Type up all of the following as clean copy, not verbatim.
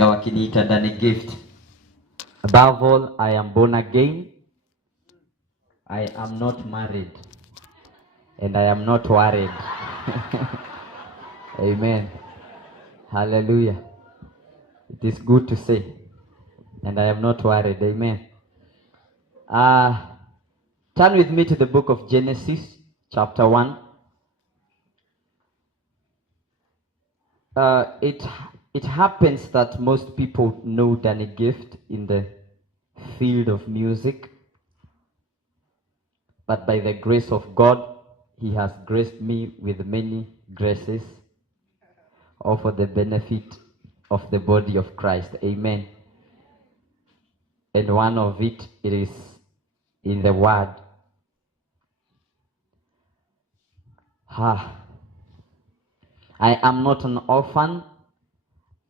wakiniita ndani gift. Above all, I am born again. I am not married. And I am not worried. Amen. Hallelujah. It is good to say. And I am not worried. Amen. Turn with me to the book of Genesis, chapter 1. It happens that most people know Danny Gift in the field of music. But by the grace of God, he has graced me with many graces, all for the benefit of the body of Christ. Amen. And one of it is in the Word. I am not an orphan.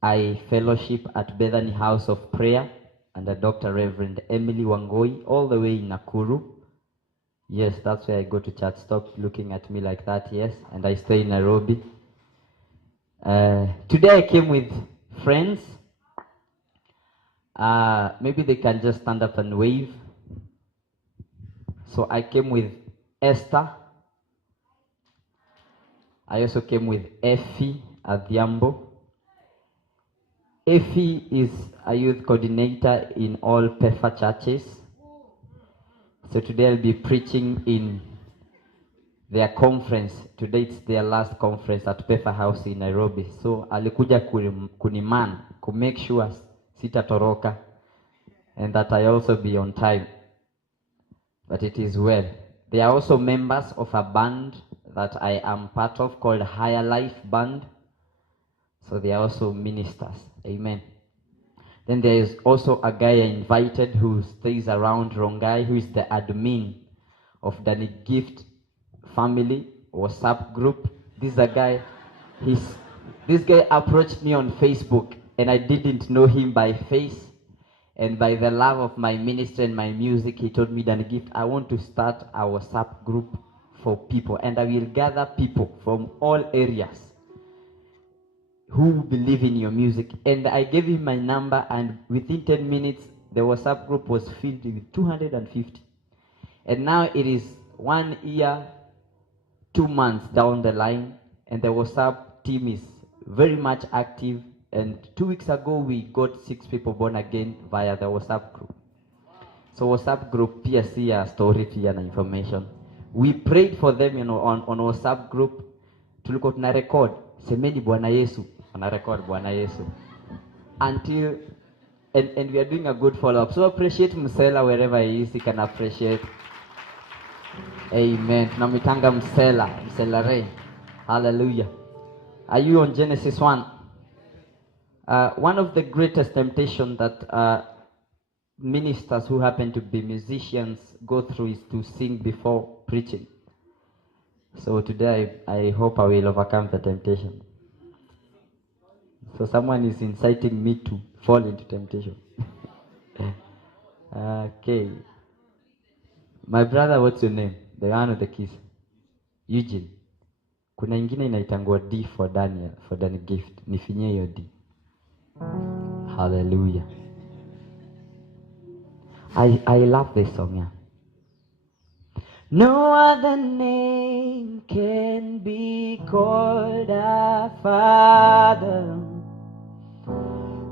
I fellowship at Bethany House of Prayer under Dr. Reverend Emily Wangoi, all the way in Nakuru. Yes, that's where I go to church. Stop looking at me like that, yes. And I stay in Nairobi. Today I came with friends. Maybe they can just stand up and wave. So I came with Esther. I also came with Effie Adhiambo. Effie is a youth coordinator in all PEFA churches. So today I'll be preaching in their conference. Today it's their last conference at PEFA House in Nairobi. So alikuja kuniman to make sure sitatoroka and that I also be on time. But it is well. They are also members of a band that I am part of called Higher Life Band. So they are also ministers. Amen. Then there is also a guy I invited who stays around Rongai, who is the admin of Danny Gift family WhatsApp group. This is a guy, this guy approached me on Facebook and I didn't know him by face. And by the love of my ministry and my music, he told me, Danny Gift, I want to start a WhatsApp group for people. And I will gather people from all areas who believe in your music. And I gave him my number, and within 10 minutes, the WhatsApp group was filled with 250. And now it is 1 year, 2 months down the line, and the WhatsApp team is very much active. And 2 weeks ago, we got 6 people born again via the WhatsApp group. So WhatsApp group, PSC, story, and information. We prayed for them, on WhatsApp group. Tulikuwa tuna record, semeni Bwana Yesu. On a record Bwana Yesu. Until, and we are doing a good follow-up. So appreciate Msela wherever he is, he can appreciate. Amen. Tunamitanga Msela Ray. Hallelujah. Are you on Genesis 1? One of the greatest temptations that ministers who happen to be musicians go through is to sing before preaching. So today I hope I will overcome the temptation. So someone is inciting me to fall into temptation. Okay. My brother, what's your name? The one with the keys. Eugene. Kuna ingine inaitangwa D for Daniel, for Danny Gift. Nifinye hiyo D. Hallelujah. I love this song, yeah. No other name can be called a father.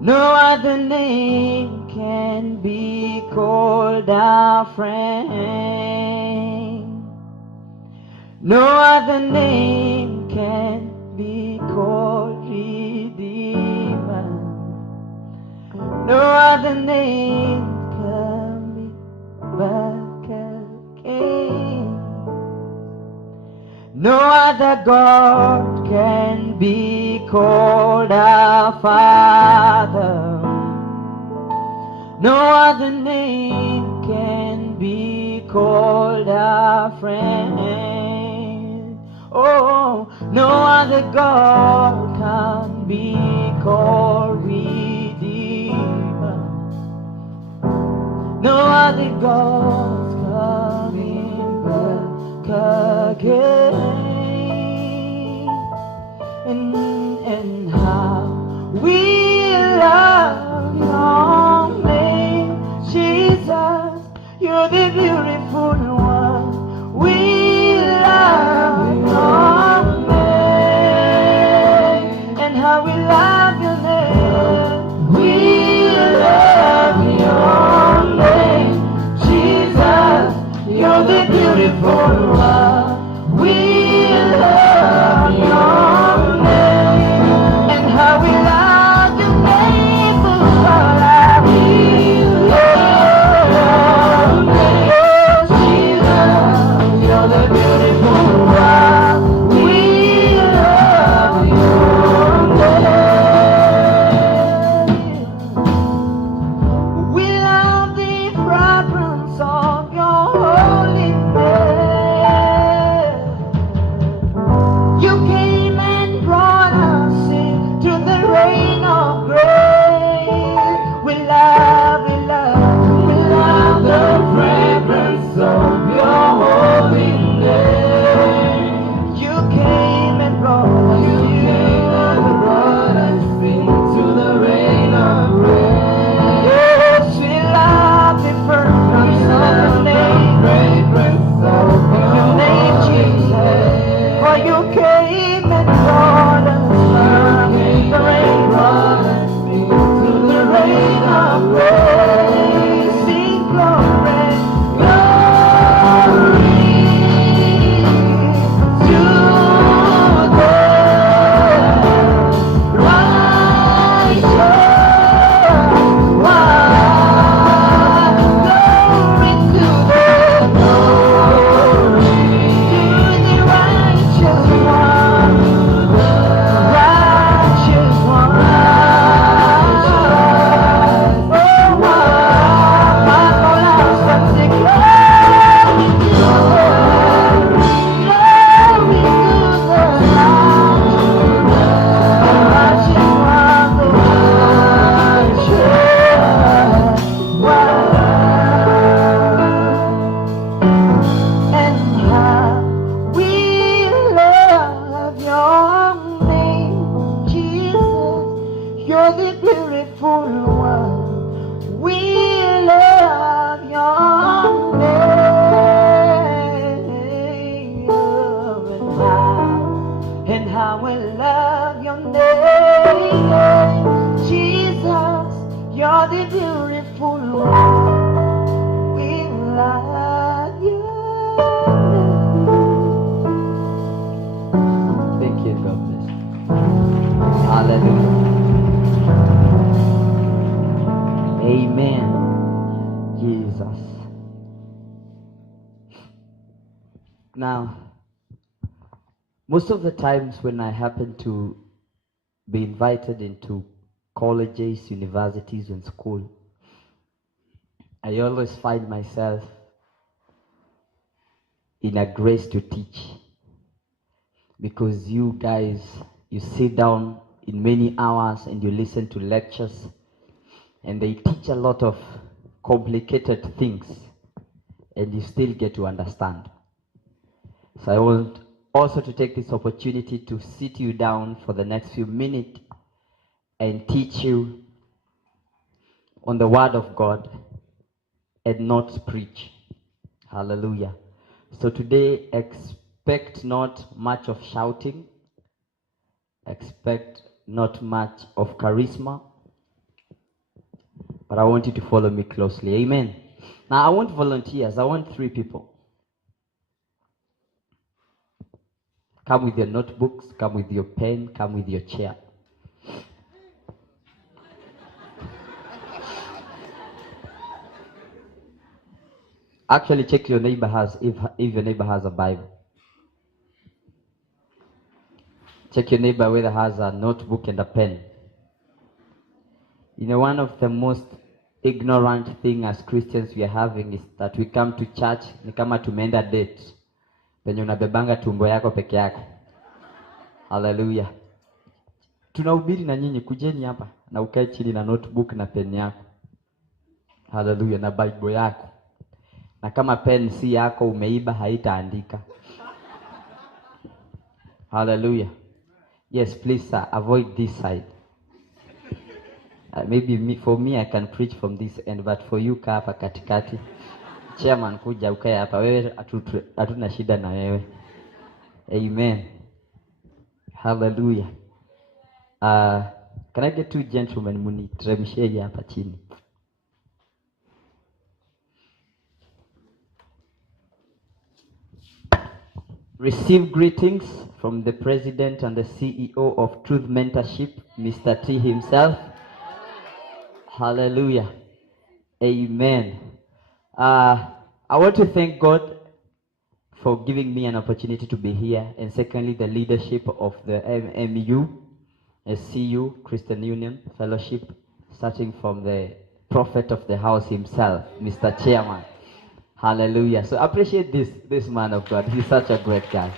No other name can be called a friend. No other name can be called Redeemer. No other name can be back again. No other God can be called a father. No other name can be called a friend. Oh, no other God can be called Redeemer. No other God's coming back again. And how we love beautiful one. We love your name, and how we love your name, Jesus. You're the beautiful one. We love you. Thank you, God bless. Hallelujah. Amen. Jesus. Now, most of the times when I happen to be invited into colleges, universities, and school, I always find myself in a grace to teach, because you guys, you sit down in many hours and you listen to lectures, and they teach a lot of complicated things, and you still get to understand. So I want also to take this opportunity to sit you down for the next few minutes and teach you on the Word of God and not preach. Hallelujah. So today, expect not much of shouting, expect not much of charisma, but I want you to follow me closely. Amen. Now, I want volunteers. I want 3 people. Come with your notebooks, come with your pen, come with your chair. Actually, check your neighbor if your neighbor has a Bible. Check your neighbor whether has a notebook and a pen. You know, one of the most ignorant thing as Christians we are having is that we come to church ni kama tumeenda date, penye unabebanga tumbo yako peke yako. Hallelujah. Tunahubiri na nyinyi, kujeni hapa na ukae chini na notebook na pen yako. Hallelujah, na Bible yako. Na kama pen si yako umeiba, haitaandika. Hallelujah. Yes, please sir, avoid this side. Maybe for me I can preach from this end, but for you kaa hapa katikati. Chairman, kuja ukae hapa, wewe hatuna shida na wewe. Amen. Hallelujah. Can I get 2 gentlemen muniteremshie hapa chini? Receive greetings from the President and the CEO of Truth Mentorship, Mr. T himself. Hallelujah. Amen. I want to thank God for giving me an opportunity to be here, and secondly, the leadership of the MMU, SCU, Christian Union Fellowship, starting from the prophet of the house himself, Mr. Chairman. Hallelujah. So appreciate this man of God. He's such a great guy.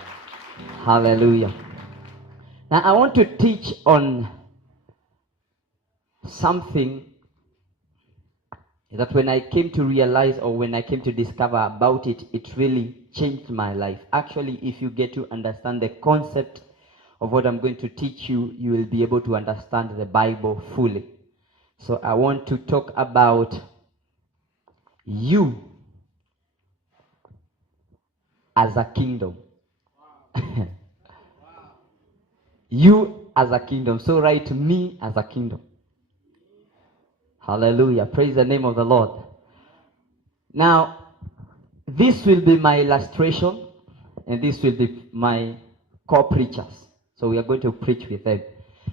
Hallelujah. Now I want to teach on something that when I came to realize, or when I came to discover about it, it really changed my life. Actually, if you get to understand the concept of what I'm going to teach you, you will be able to understand the Bible fully. So I want to talk about you as a kingdom. You as a kingdom. So write me as a kingdom. Hallelujah. Praise the name of the Lord. Now, this will be my illustration, and this will be my co-preachers. So we are going to preach with them.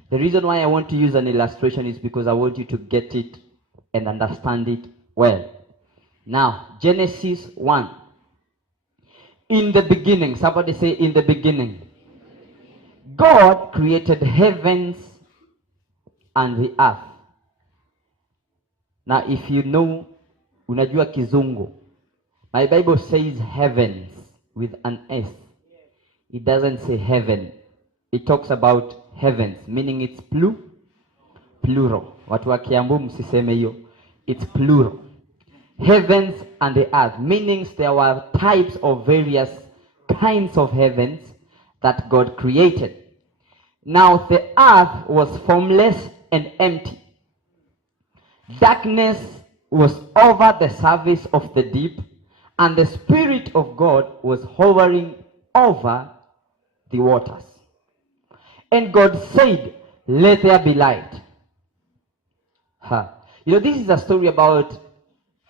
The reason why I want to use an illustration is because I want you to get it and understand it well. Now, Genesis 1. In the beginning, somebody say in the beginning. God created heavens and the earth. Now, if you know, unajua kizungu, my Bible says heavens with an S. It doesn't say heaven. It talks about heavens, meaning it's plural. Watu wa Kiambu msiseme hiyo. It's plural. Heavens and the earth, meaning there were types of various kinds of heavens that God created. Now the earth was formless and empty. Darkness was over the surface of the deep, and the Spirit of God was hovering over the waters. And God said, let there be light. You know, this is a story about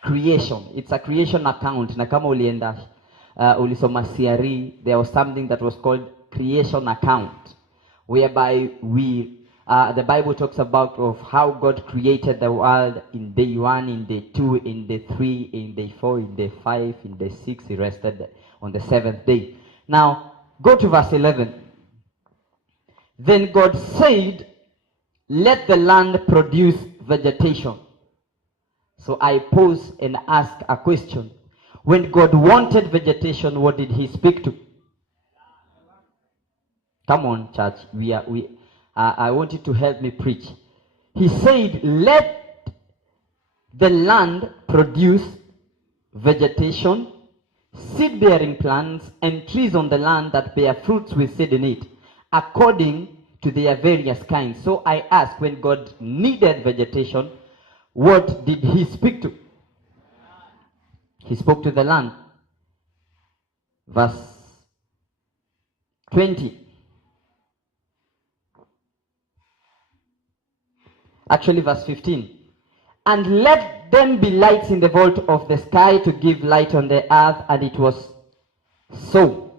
creation. It's a creation account. Na kama ulienda ulisoma CRE, there was something that was called creation account, whereby the Bible talks about of how God created the world in day 1, in day 2, in day 3, in day 4, in day 5, in day 6. He rested on the 7th day. Now, go to verse 11. Then God said, let the land produce vegetation. So I pause and ask a question. When God wanted vegetation, what did he speak to? Come on, church. I want you to help me preach. He said, let the land produce vegetation, seed-bearing plants, and trees on the land that bear fruits with seed in it, according to their various kinds. So I ask, when God needed vegetation, what did he speak to? He spoke to the land. Verse 20. Actually, verse 15. And let them be lights in the vault of the sky to give light on the earth. And it was so.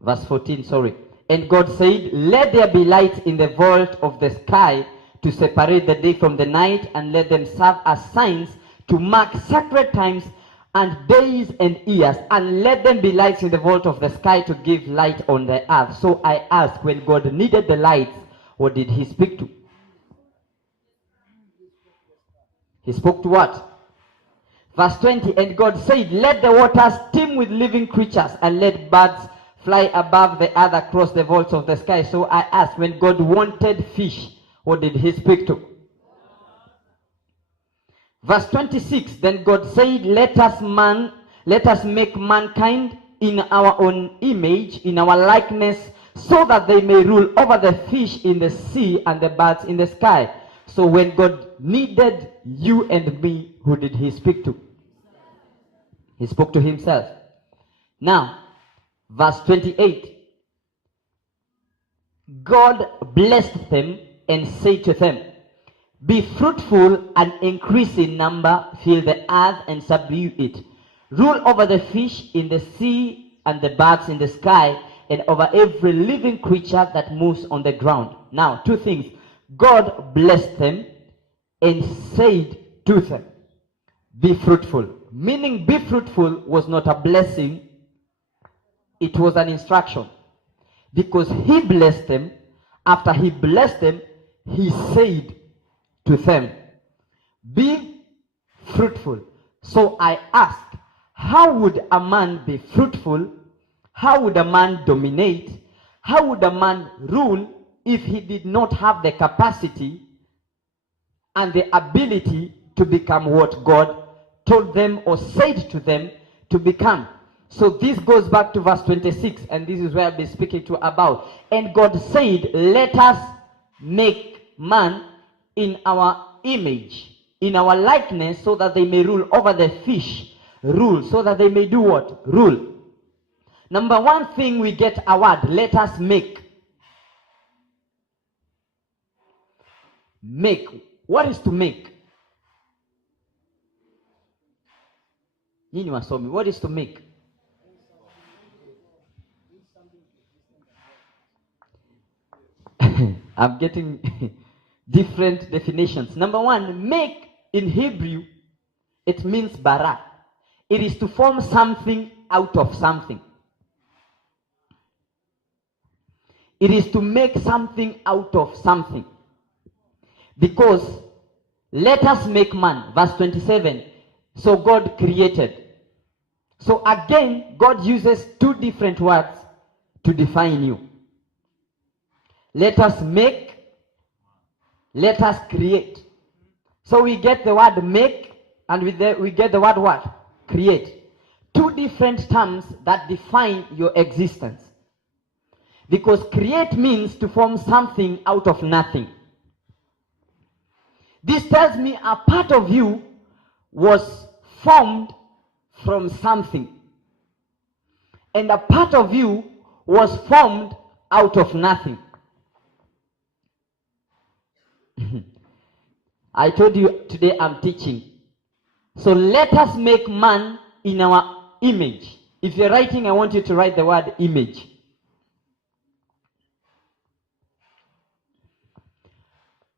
Verse 14, sorry. And God said, let there be lights in the vault of the sky to separate the day from the night, and let them serve as signs to mark sacred times and days and years, and let them be lights in the vault of the sky to give light on the earth. So I ask, when God needed the lights, what did he speak to? He spoke to what? Verse 20, and God said, let the waters teem with living creatures, and let birds fly above the earth across the vaults of the sky. So I asked, when God wanted fish, what did he speak to? Verse 26, then God said, let us make mankind in our own image, in our likeness, so that they may rule over the fish in the sea and the birds in the sky. So when God needed you and me, who did he speak to? He spoke to himself. Now, verse 28. God blessed them and said to them, be fruitful and increase in number, fill the earth and subdue it. Rule over the fish in the sea and the birds in the sky, and over every living creature that moves on the ground. Now, two things. God blessed them and said to them, be fruitful. Meaning, be fruitful was not a blessing, it was an instruction. Because he blessed them, after he blessed them, he said to them, be fruitful. So I ask, how would a man be fruitful? How would a man dominate? How would a man rule if he did not have the capacity and the ability to become what God told them or said to them to become? So this goes back to verse 26, and this is where I'll be speaking to about. And God said, let us make man in our image, in our likeness, so that they may rule over the fish. Rule, so that they may do what? Rule. Number one thing, we get a word, let us make. Make. What is to make? Nini wasomi, what is to make? I'm getting different definitions. Number one, make in Hebrew, it means bara. It is to form something out of something. It is to make something out of something. Because let us make man, verse 27. So God created. So again, God uses two different words to define you. Let us make, let us create. So we get the word make, and we get the word what? Create. Two different terms that define your existence. Because create means to form something out of nothing. This tells me a part of you was formed from something. And a part of you was formed out of nothing. I told you today I'm teaching. So let us make man in our image. If you're writing, I want you to write the word image.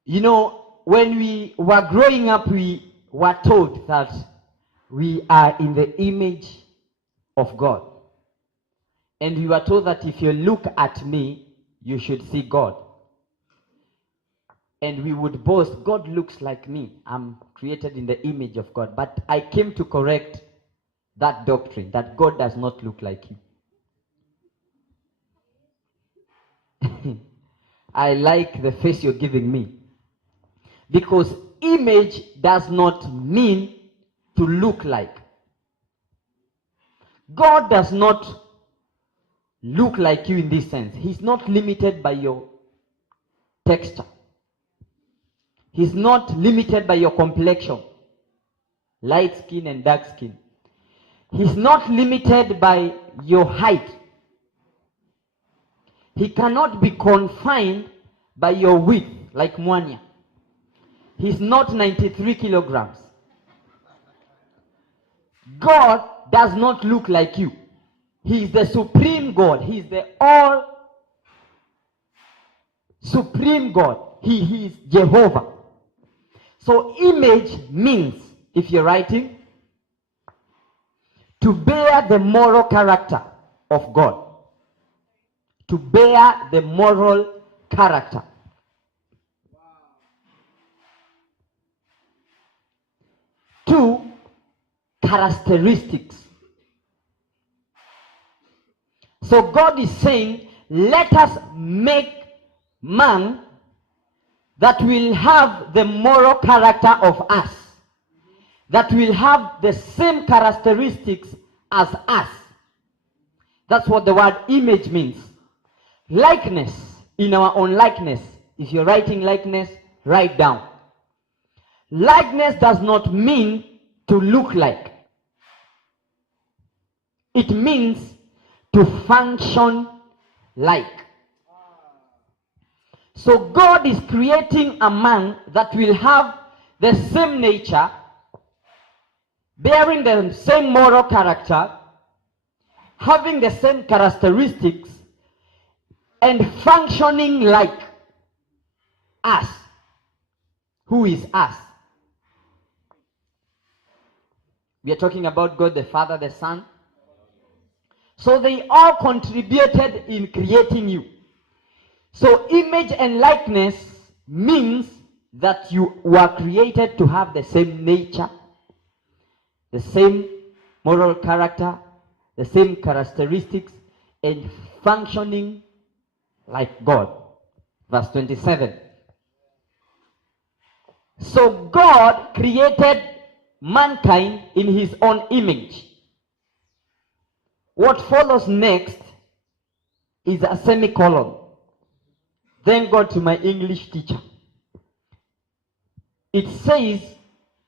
You know, when we were growing up, we were told that we are in the image of God. And we were told that if you look at me, you should see God. And we would boast, God looks like me. I'm created in the image of God. But I came to correct that doctrine, that God does not look like you. I like the face you're giving me. Because image does not mean to look like. God does not look like you in this sense. He's not limited by your texture. He's not limited by your complexion, light skin and dark skin. He's not limited by your height. He cannot be confined by your width, like Mwanya. He's not 93 kilograms. God does not look like you. He is the supreme God. He is the all supreme God. He is Jehovah. So image means, if you're writing, to bear the moral character of God. To bear the moral character. Two characteristics. So God is saying, let us make man that will have the moral character of us, that will have the same characteristics as us. That's what the word image means. Likeness, in our own likeness. If you're writing likeness, write down. Likeness does not mean to look like. It means to function like. So God is creating a man that will have the same nature, bearing the same moral character, having the same characteristics, and functioning like us. Who is us? We are talking about God the Father, the Son. So they all contributed in creating you. So image and likeness means that you were created to have the same nature, the same moral character, the same characteristics, and functioning like God. Verse 27. So God created mankind in his own image. What follows next is a semicolon. Thank God to my English teacher. It says,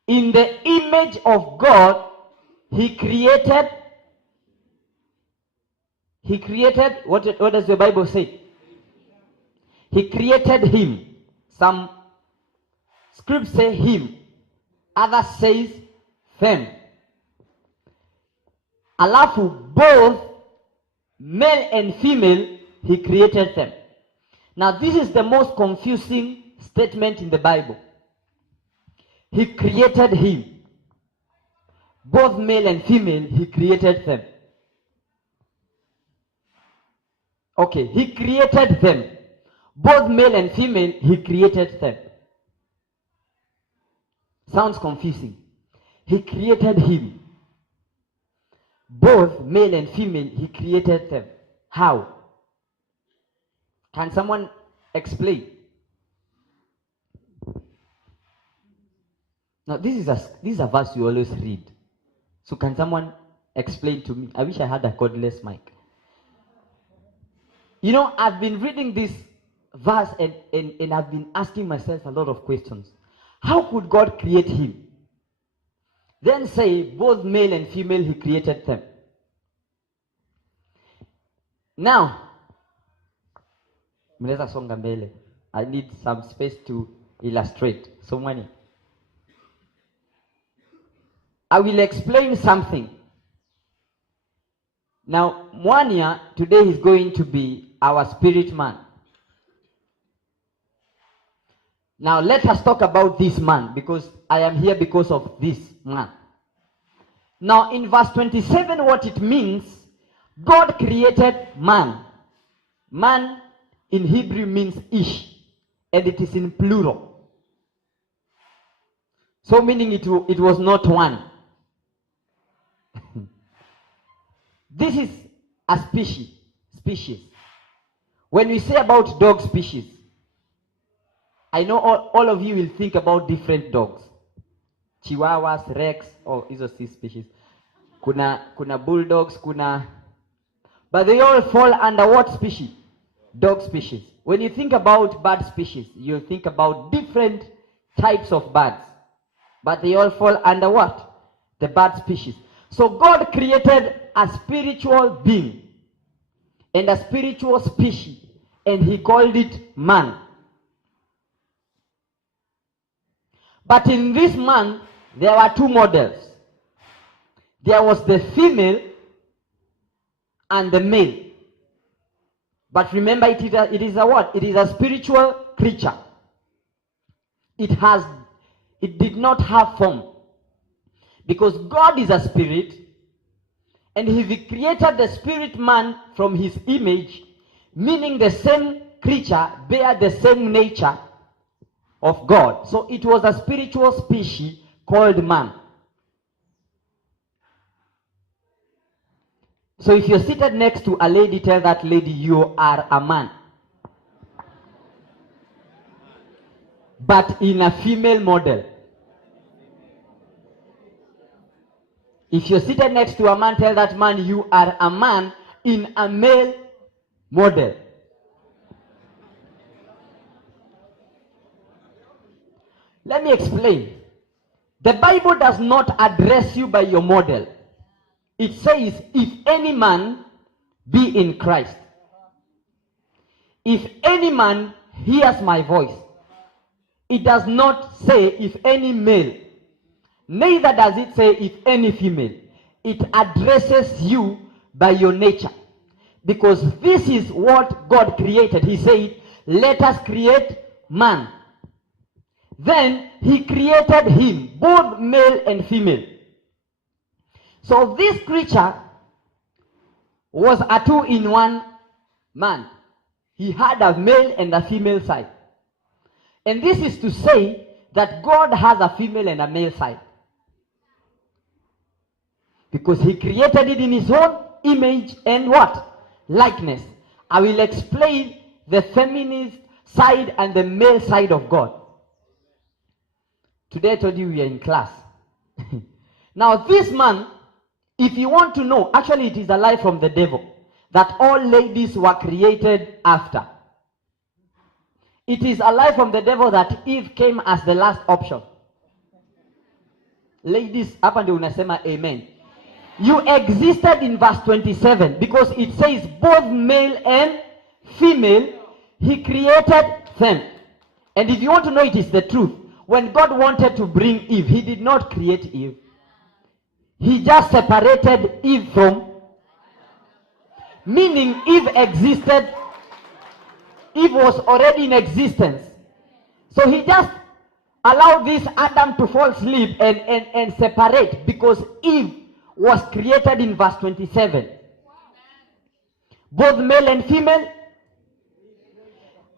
in the image of God, he created, what does the Bible say? He created him. Some scripts say him. Others says them. Alafu, both male and female, he created them. Now this is the most confusing statement in the Bible. He created him. Both male and female, he created them. Okay, he created them. Both male and female, he created them. Sounds confusing. He created him. Both male and female, he created them. How? Can someone explain? Now, this is a verse you always read. So can someone explain to me? I wish I had a cordless mic. You know, I've been reading this verse and I've been asking myself a lot of questions. How could God create him? Then say both male and female he created them. Now, mnaweza songa mbele. I need some space to illustrate. So many. I will explain something. Now, Mwania today is going to be our spirit man. Now, let us talk about this man, because I am here because of this man. Now, in verse 27, what it means, God created man. Man in Hebrew means ish, and it is in plural. So meaning it was not one. This is a species. When we say about dog species, I know all of you will think about different dogs. Chihuahuas, Rex, or hizo si species. Kuna bulldogs, but they all fall under what species? Dog species. When you think about bird species, you think about different types of birds. But they all fall under what? The bird species. So God created a spiritual being and a spiritual species, and he called it man. But in this man, there were two models. There was the female and the male. But remember, it is a what? It is a spiritual creature. It did not have form. Because God is a spirit, and he created the spirit man from his image, meaning the same creature bear the same nature of God. So it was a spiritual species called man. So if you're seated next to a lady, tell that lady you are a man. But in a female model. If you're seated next to a man, tell that man you are a man in a male model. Let me explain. The Bible does not address you by your model. It says, if any man be in Christ. If any man hears my voice. It does not say if any male. Neither does it say if any female. It addresses you by your nature. Because this is what God created. He said, let us create man. Then he created him, both male and female. So this creature was a two-in-one man. He had a male and a female side. And this is to say that God has a female and a male side. Because he created it in his own image and what? Likeness. I will explain the feminine side and the male side of God. Today I told you we are in class. Now this man, if you want to know, actually it is a lie from the devil that all ladies were created after. It is a lie from the devil that Eve came as the last option. Ladies, hapa ndio unasema amen. You existed in verse 27 because it says both male and female, he created them. And if you want to know, it is the truth. When God wanted to bring Eve, he did not create Eve. He just separated Eve from, meaning Eve existed. Eve was already in existence. So he just allowed this Adam to fall asleep and separate, because Eve was created in verse 27. Both male and female.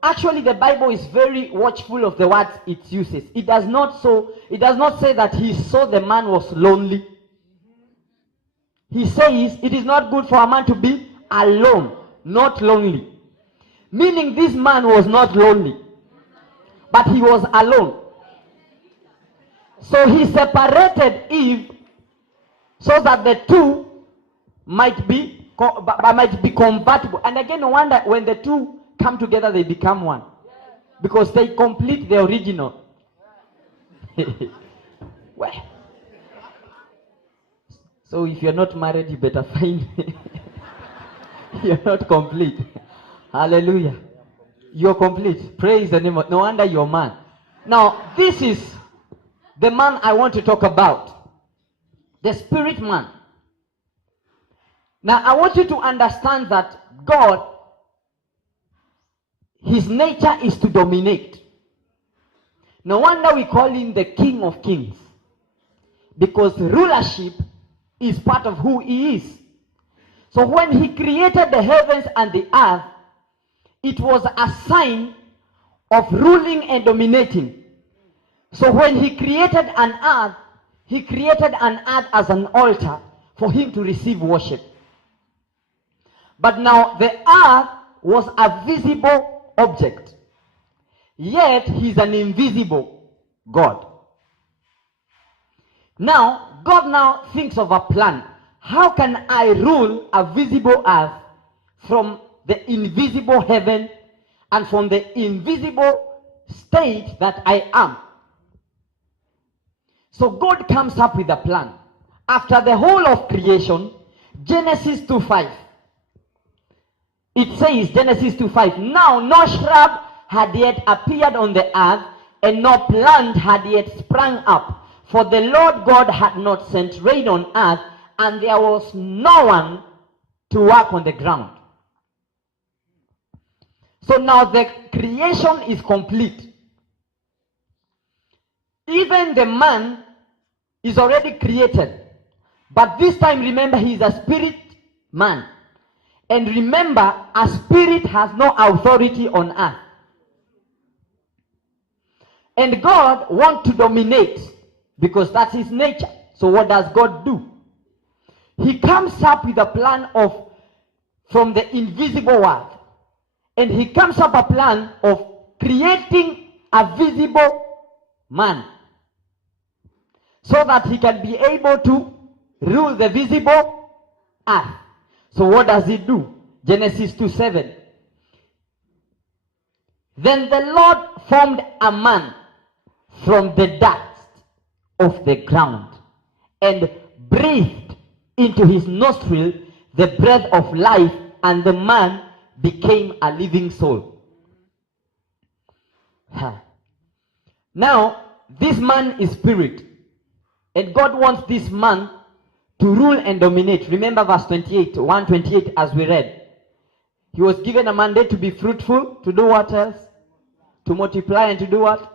Actually, the Bible is very watchful of the words it uses. It does not say that he saw the man was lonely. He says it is not good for a man to be alone, not lonely. Meaning this man was not lonely, but he was alone. So he separated Eve so that the two might be compatible. And again, no wonder when the two come together, they become one. Because they complete the original. Well, so if you're not married, you better find you're not complete. Hallelujah. You're complete. Praise the name of, no wonder you're man. Now, this is the man I want to talk about. The spirit man. Now, I want you to understand that God, his nature is to dominate. No wonder we call him the King of Kings. Because rulership is part of who he is. So when he created the heavens and the earth, it was a sign of ruling and dominating. So when he created an earth, he created an earth as an altar for him to receive worship. But now the earth was a visible object. Yet he's an invisible God. Now, God now thinks of a plan. How can I rule a visible earth from the invisible heaven and from the invisible state that I am? So God comes up with a plan. After the whole of creation, Genesis 2:5. It says, Genesis 2:5, now no shrub had yet appeared on the earth, and no plant had yet sprung up, for the Lord God had not sent rain on earth, and there was no one to work on the ground. So now the creation is complete. Even the man is already created. But this time, remember, he is a spirit man. And remember, a spirit has no authority on earth. And God wants to dominate because that's his nature. So what does God do? He comes up with a plan of from the invisible world. And he comes up a plan of creating a visible man so that he can be able to rule the visible earth. So what does he do? Genesis 2:7. Then the Lord formed a man from the dust of the ground and breathed into his nostril the breath of life, and the man became a living soul. Now, this man is spirit, and God wants this man to rule and dominate. Remember verse 28, 128 as we read. He was given a mandate to be fruitful, to do what else? To multiply and to do what?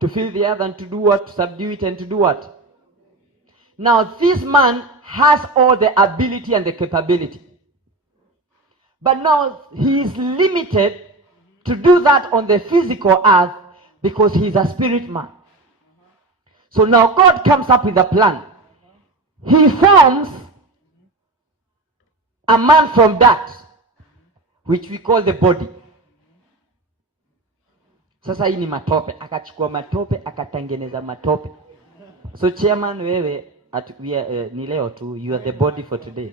To fill the earth and to do what? To subdue it and to do what? Now this man has all the ability and the capability. But now he is limited to do that on the physical earth because he is a spirit man. So now God comes up with a plan. He forms a man from that, which we call the body. Sasa hii ni matope, akachukua matope, akatengeneza matope. So chairman, wewe ni leo tu, you are the body for today.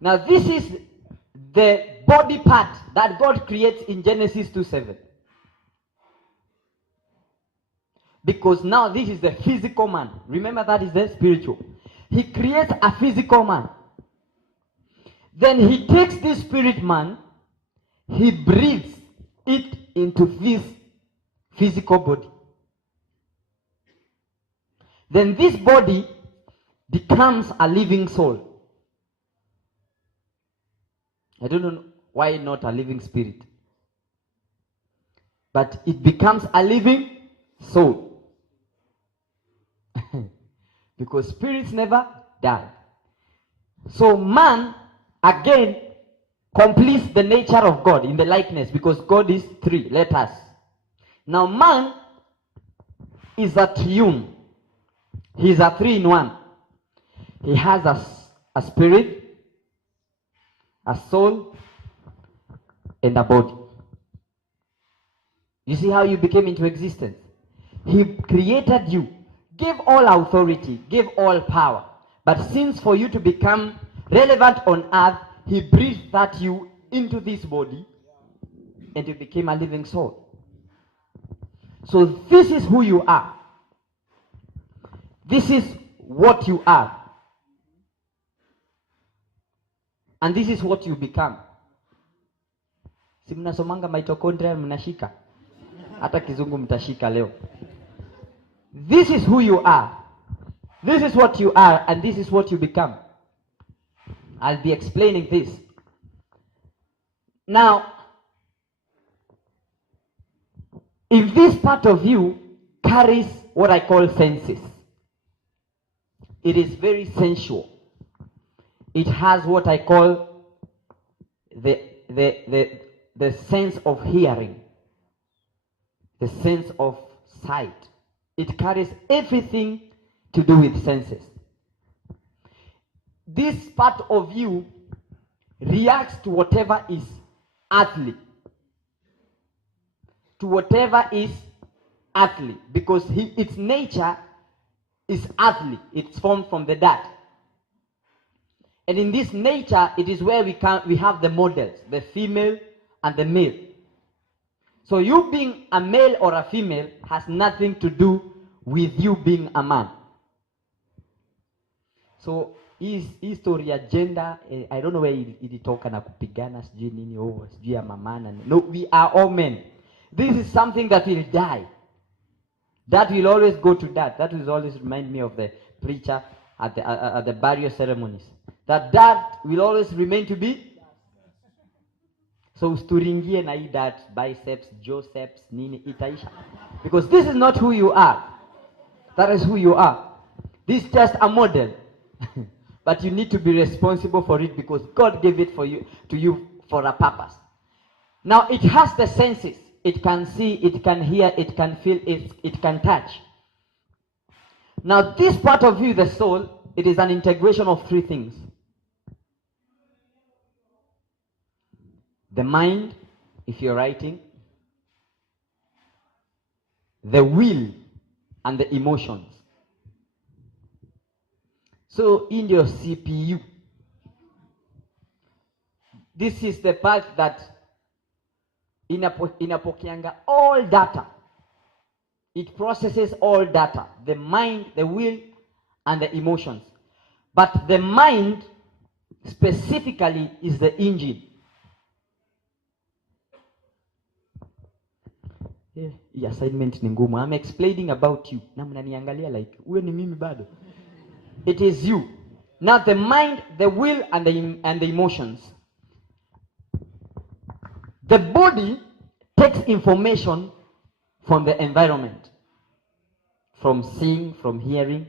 Now this is the body part that God creates in Genesis 2:7. Because now this is the physical man. Remember, that is the spiritual. He creates a physical man. Then he takes this spirit man, he breathes it into this physical body. Then this body becomes a living soul. I don't know why not a living spirit. But it becomes a living soul. Because spirits never die. So man, again, completes the nature of God in the likeness, because God is three. Let us. Now man is a triune. He is a three-in-one. He has a spirit, a soul, and a body. You see how you became into existence? He created you, gave all authority, gave all power. But since for you to become relevant on earth, he breathed that you into this body, and you became a living soul. So this is who you are. This is what you are. And this is what you become. Si mnasomanga mitochondria mnashika. Hata kizungu mtashika leo. This is who you are. This is what you are, and this is what you become. I'll be explaining this. Now, if this part of you carries what I call senses, it is very sensual. It has what I call the sense of hearing, the sense of sight. It carries everything to do with senses. This part of you reacts to whatever is earthly, to whatever is earthly, because its nature is earthly. It's formed from the dirt. And in this nature, it is where we have the models, the female and the male. So you being a male or a female has nothing to do with you being a man. So hii story ya gender, I don't know where ilitoka na kupigana sijui nini over sijui ya mamana. No, we are all men. This is something that will die. That will always go to that. That will always remind me of the preacher at the burial ceremonies. That will always remain to be. So usturingie na hii that biceps, joceps, nini itaisha. Because this is not who you are. That is who you are. This is just a model. But you need to be responsible for it because God gave it to you for a purpose. Now it has the senses. It can see, it can hear, it can feel, it can touch. Now this part of you, the soul, it is an integration of three things. The mind, if you're writing, the will, and the emotions. So in your CPU, this is the part that inapokeanga all data. It processes all data, the mind, the will, and the emotions. But the mind specifically is the engine. Hii assignment ni ngumu. I'm explaining about you. Na mnaniangalia like, uwe ni mimi bado. It is you. Now the mind, the will, and the emotions. The body takes information from the environment, from seeing, from hearing,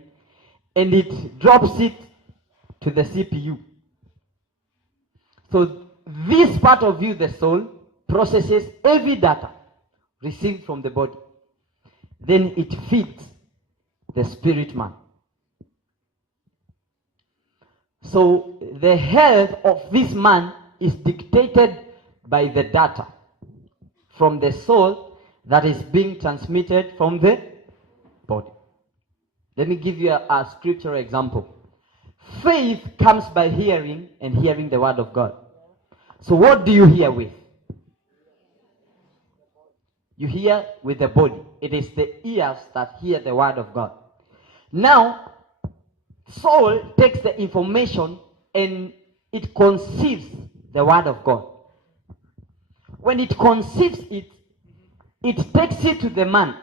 and it drops it to the CPU. So this part of you, the soul, processes every data received from the body. Then it feeds the spirit man. So the health of this man is dictated by the data from the soul that is being transmitted from the body. Let me give you a scriptural example. Faith comes by hearing, and hearing the word of God. So what do you hear with? You hear with the body. It is the ears that hear the word of God. Now, soul takes the information and it conceives the word of God. When it conceives it, it takes it to the man.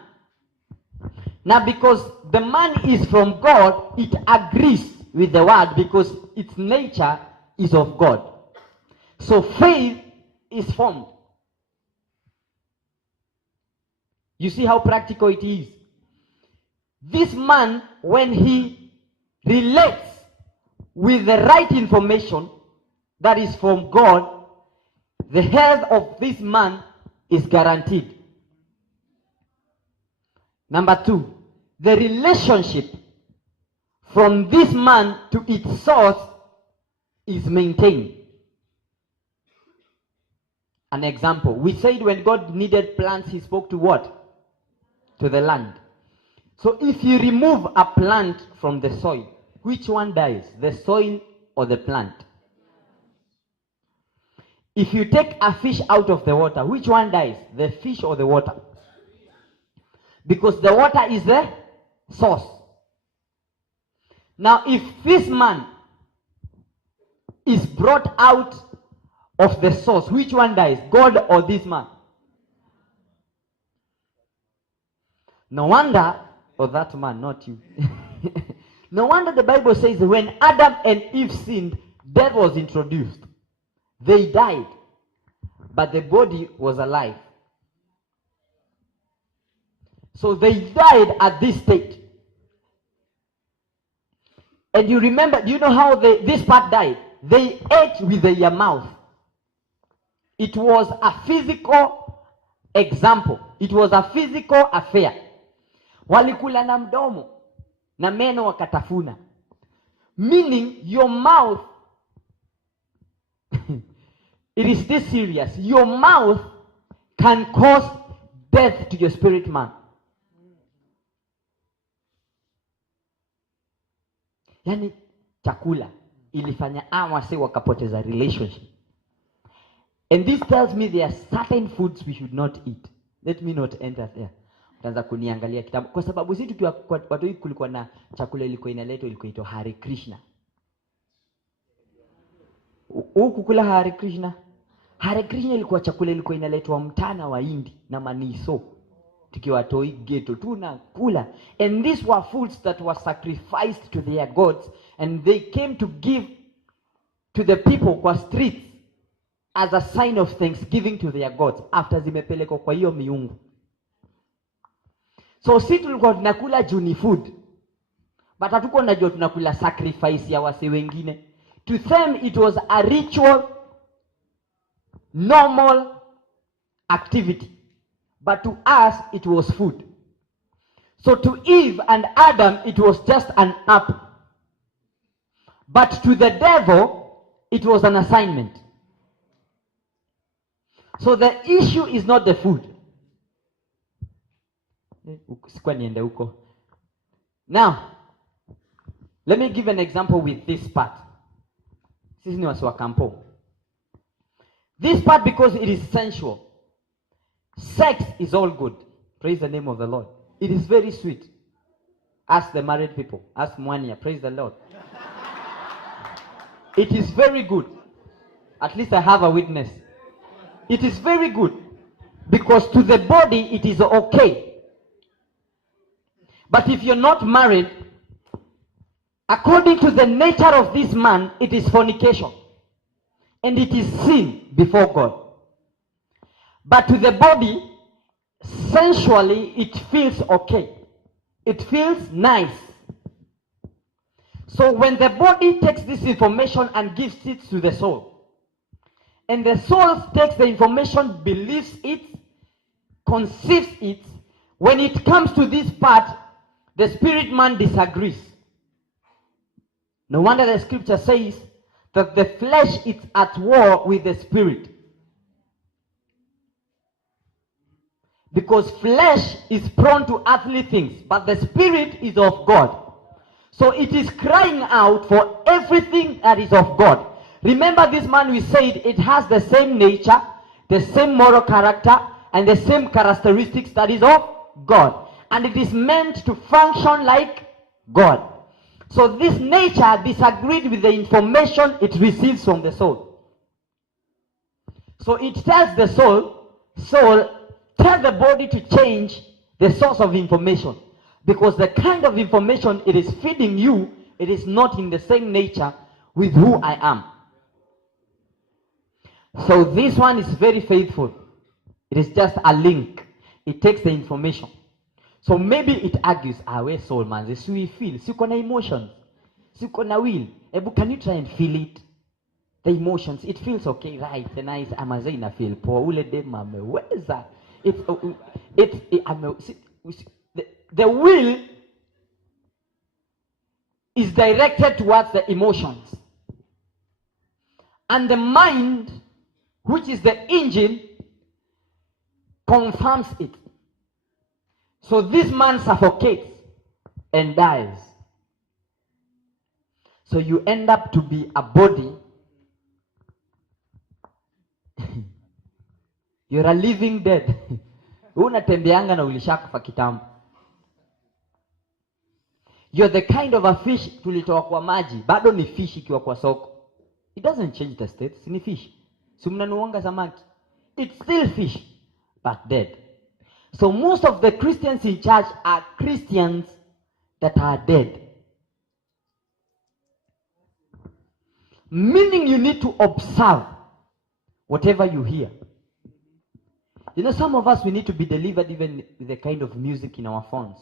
Now, because the man is from God, it agrees with the word because its nature is of God. So faith is formed. You see how practical it is. This man, when he relates with the right information that is from God, the health of this man is guaranteed. Number two, the relationship from this man to its source is maintained. An example, we said when God needed plants, he spoke to what? To the land. So if you remove a plant from the soil, which one dies? The soil or the plant? If you take a fish out of the water, which one dies? The fish or the water? because the water is the source. Now, if this man is brought out of the source, which one dies, God or this man? No wonder, or that man, not you. No wonder the Bible says when Adam and Eve sinned, death was introduced. They died, but the body was alive. So they died at this state. And you remember, do you know how this part died? They ate with their mouth. It was a physical example. It was a physical affair. Walikula na mdomo, na meno wakatafuna. Meaning, your mouth, it is this serious. Your mouth can cause death to your spirit man. Yani, chakula ilifanya wase wakapoteza relationship. And this tells me there are certain foods we should not eat. Let me not enter there. Utaanza kuniangalia kitabu. Kwa sababu sisi tukiwa watu hii kulikuwa na chakula ilikuwa inaletwa, ilikuwa inaitwa Hare Krishna. Huku kula Hare Krishna. Hare Krishna ilikuwa chakula ilikuwa inaletwa mtana wa Hindi na maniso. Tukiwa toi ghetto tunakula. And these were foods that were sacrificed to their gods, and they came to give to the people kwa streets as a sign of thanksgiving to their gods after zimepelekwa kwa hiyo miungu. So si tulikuwa tunakula juni food, but hatuko najua tunakula sacrifice ya wase wengine. To them it was a ritual, normal activity, but to us it was food. So to Eve and Adam it was just an apple, but to the devil it was an assignment. So the issue is not the food. Now, let me give an example with this part. This part, because it is sensual. Sex is all good. Praise the name of the Lord. It is very sweet. Ask the married people. Ask Mwania. Praise the Lord. It is very good. At least I have a witness. It is very good. Because to the body it is okay. But if you're not married, according to the nature of this man, it is fornication. And it is sin before God. But to the body, sensually, it feels okay. It feels nice. So when the body takes this information and gives it to the soul, and the soul takes the information, believes it, conceives it, when it comes to this part, the spirit man disagrees. No wonder the scripture says that the flesh is at war with the spirit. Because flesh is prone to earthly things, but the spirit is of God. So it is crying out for everything that is of God. Remember this man, we said it has the same nature, the same moral character, and the same characteristics that is of God. And it is meant to function like God. So this nature disagreed with the information it receives from the soul. So it tells the soul, tell the body to change the source of information. Because the kind of information it is feeding you, it is not in the same nature with who I am. So this one is very faithful. It is just a link. It takes the information. So maybe it argues, where's soul man? This we feel. Siko na emotions. Siko na will. Can you try and feel it? The emotions. It feels okay, right? The nice amazina feel. Poor ule dem ameweza. The will is directed towards the emotions. And the mind, which is the engine, confirms it. So this man suffocates and dies. So you end up to be a body. You're a living dead. Unatembeanga na ulishakufa kitambo. You're the kind of a fish tulitoa kwa maji, bado ni fish ikiwa kwa soko. It doesn't change the state, ni fish. Si mnanuanga samaki. It's still fish, but dead. So most of the Christians in church are Christians that are dead. Meaning you need to observe whatever you hear. You know, some of us, we need to be delivered even with the kind of music in our phones.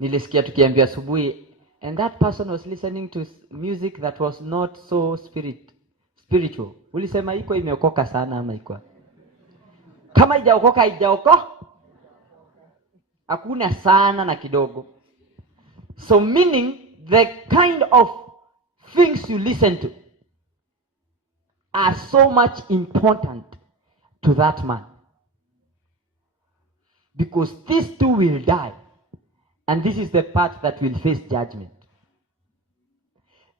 Nilisikia tukiambia asubuhi, and that person was listening to music that was not so spiritual. Ulisema iko imeokoka sana ama iko? Kama haijaokoka hakuna sana na kidogo. So meaning the kind of things you listen to are so much important to that man. Because these two will die. And this is the part that will face judgment.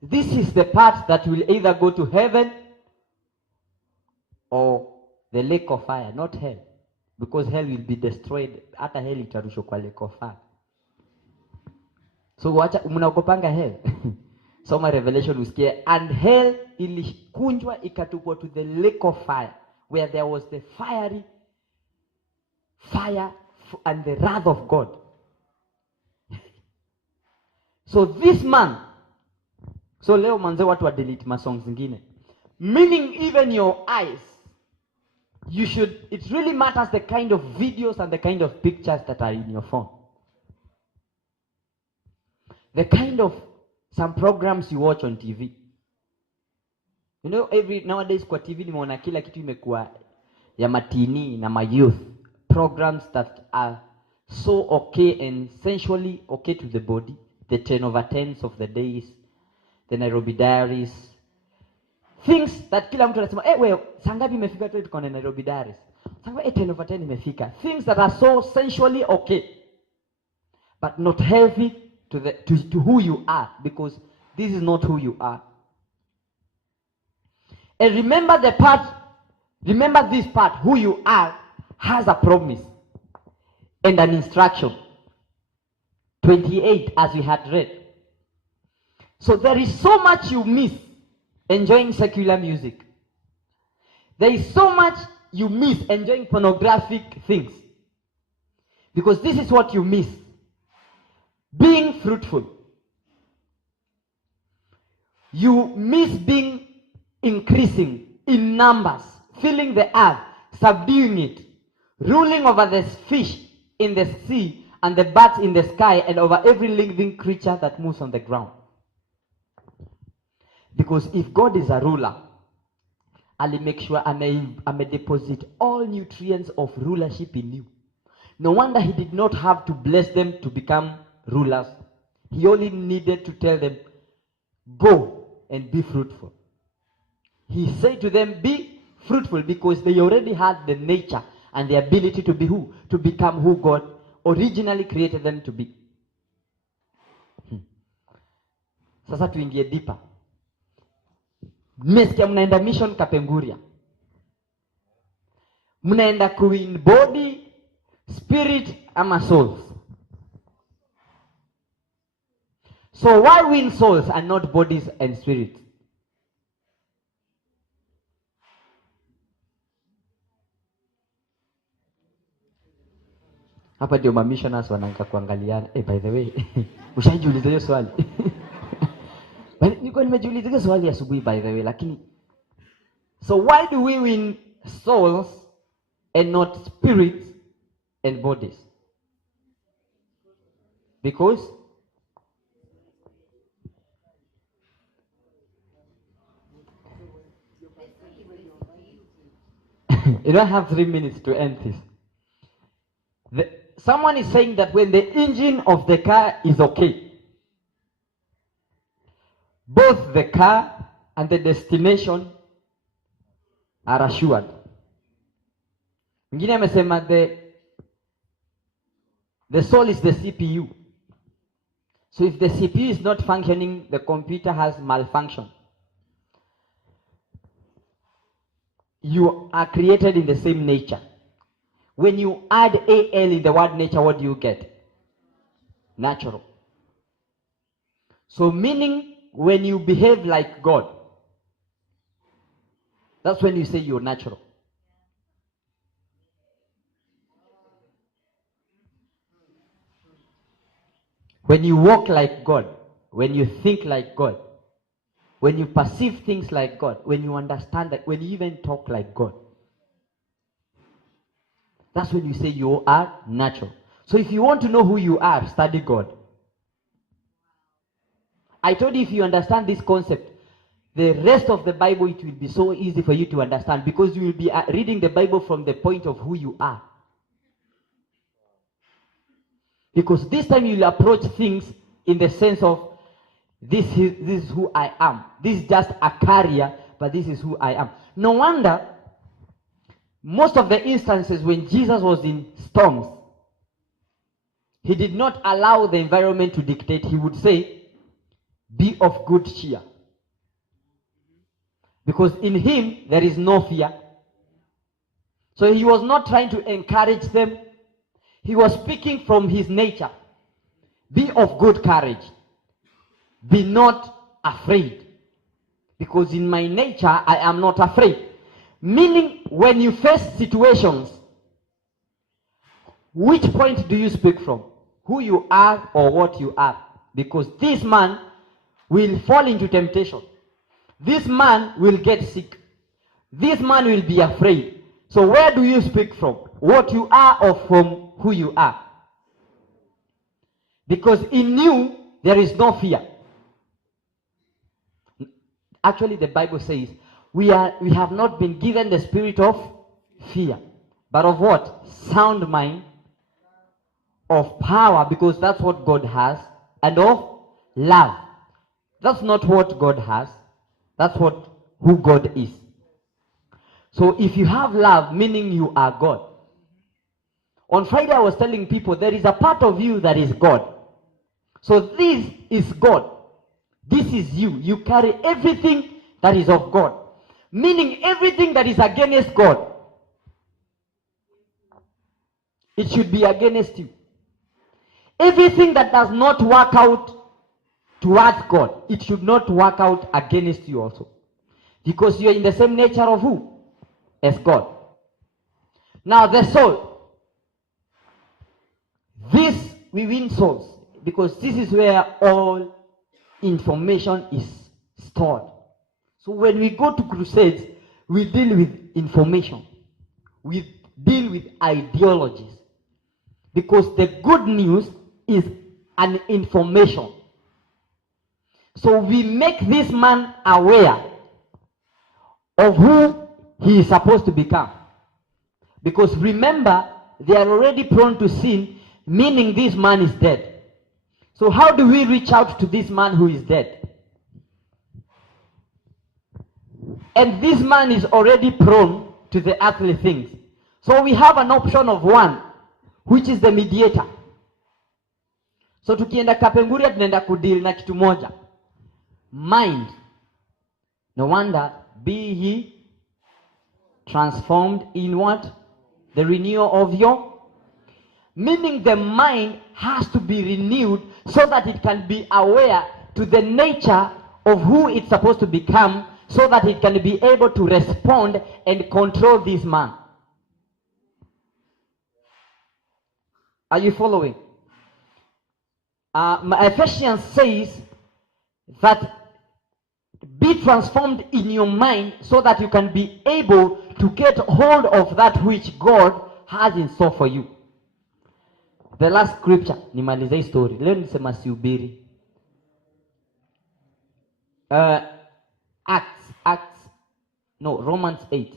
This is the part that will either go to heaven or the lake of fire, not hell. Because hell will be destroyed. Hata hell itarushwa kwa lake of fire. So wacha mnaogopanga hell. Soma Revelation usikie, and hell ilikunjwa ikatupwa to the lake of fire, where there was the fiery fire and the wrath of God. So this man, so leo manze watu wa delete ma songs zingine. Meaning even your eyes, it really matters the kind of videos and the kind of pictures that are in your phone. The kind of some programs you watch on TV. You know, nowadays kwa TV nimeona kila kitu imekuwa ya matini na ma youth programs that are so okay and sensually okay to the body. The 10/10s of the days, the Nairobi Diaries, things that kila mtu anasema, wewe sangapi imefika tu tukaona Nairobi Diaries. Sangapi 10/10 imefika. Things that are so sensually okay, but not healthy to who you are, because this is not who you are. And remember this part, who you are has a promise and an instruction. 28, as we had read. So there is so much you miss enjoying secular music. There is so much you miss enjoying pornographic things. Because this is what you miss. Being fruitful. You miss being increasing in numbers, filling the earth, subduing it, ruling over the fish in the sea, and the birds in the sky, and over every living creature that moves on the ground. Because if God is a ruler, I'll make sure I may deposit all nutrients of rulership in you. No wonder he did not have to bless them to become rulers. He only needed to tell them, go and be fruitful. He said to them, be fruitful, because they already had the nature and the ability to be who? To become who God originally created them to be. Sasa tuingie deeper. Mmesikia mnaenda mission Kapenguria. Mnaenda kuwin body, spirit ama souls. So why win souls and not bodies and spirits? Hapa ndio missionaries wanaanza kuangaliana. By the way, ushajiuliza hiyo swali? Niko nimejiuliza hiyo swali asubuhi by the way, lakini so why do we win souls and not spirits and bodies? Because you don't have 3 minutes to end this. Someone is saying that when the engine of the car is okay, both the car and the destination are assured. Mwingine amesema the soul is the CPU. So if the CPU is not functioning, the computer has malfunction. You are created in the same nature. When you add AL in the word nature, what do you get? Natural. So meaning when you behave like God, that's when you say you're natural. When you walk like God, when you think like God, when you perceive things like God, when you understand that, when you even talk like God, that's when you say you are natural. So if you want to know who you are, study God. I told you, if you understand this concept, the rest of the Bible, it will be so easy for you to understand, because you will be reading the Bible from the point of who you are. Because this time you will approach things in the sense of, this is who I am. This is just a carrier, but this is who I am. No wonder most of the instances when Jesus was in storms, he did not allow the environment to dictate. He would say, be of good cheer. Because in him there is no fear. So he was not trying to encourage them. He was speaking from his nature. Be of good courage. Be not afraid. Because in my nature, I am not afraid. Meaning, when you face situations, which point do you speak from? Who you are or what you are? Because this man will fall into temptation. This man will get sick. This man will be afraid. So where do you speak from? What you are or from who you are? Because in you, there is no fear. Actually, the Bible says, we have not been given the spirit of fear, but of what? Sound mind, of power, because that's what God has, and of love. That's not what God has. That's who God is. So if you have love, meaning you are God. On Friday, I was telling people there is a part of you that is God. So this is God. This is you. You carry everything that is of God. Meaning everything that is against God, it should be against you. Everything that does not work out towards God, it should not work out against you also. Because you are in the same nature of who? As God. Now the soul. This, we win souls. Because this is where all information is stored. So when we go to crusades, we deal with information. We deal with ideologies. Because the good news is an information. So we make this man aware of who he is supposed to become. Because remember, they are already prone to sin, meaning this man is dead. So how do we reach out to this man who is dead? And this man is already prone to the earthly things. So we have an option of one, which is the mediator. So tukienda Kapenguria tunaenda kudeal na kitu moja. Mind. No wonder, be ye transformed in what? The renewal of your. Meaning the mind has to be renewed so that it can be aware to the nature of who it's supposed to become, so that it can be able to respond and control this man. Are you following? Ephesians says that be transformed in your mind so that you can be able to get hold of that which God has in store for you. The last scripture, nimalize hii story. Leo nisema sihubiri. Romans 8.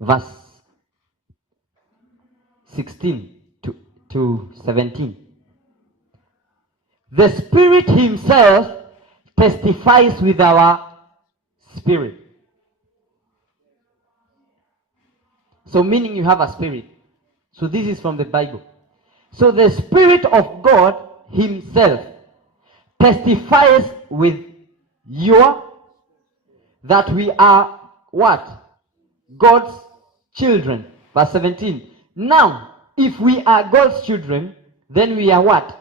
Verse 16 to 17. The Spirit Himself testifies with our spirit. So meaning you have a spirit. So this is from the Bible. So the Spirit of God Himself testifies with that we are what? God's children. Verse 17. Now, if we are God's children, then we are what?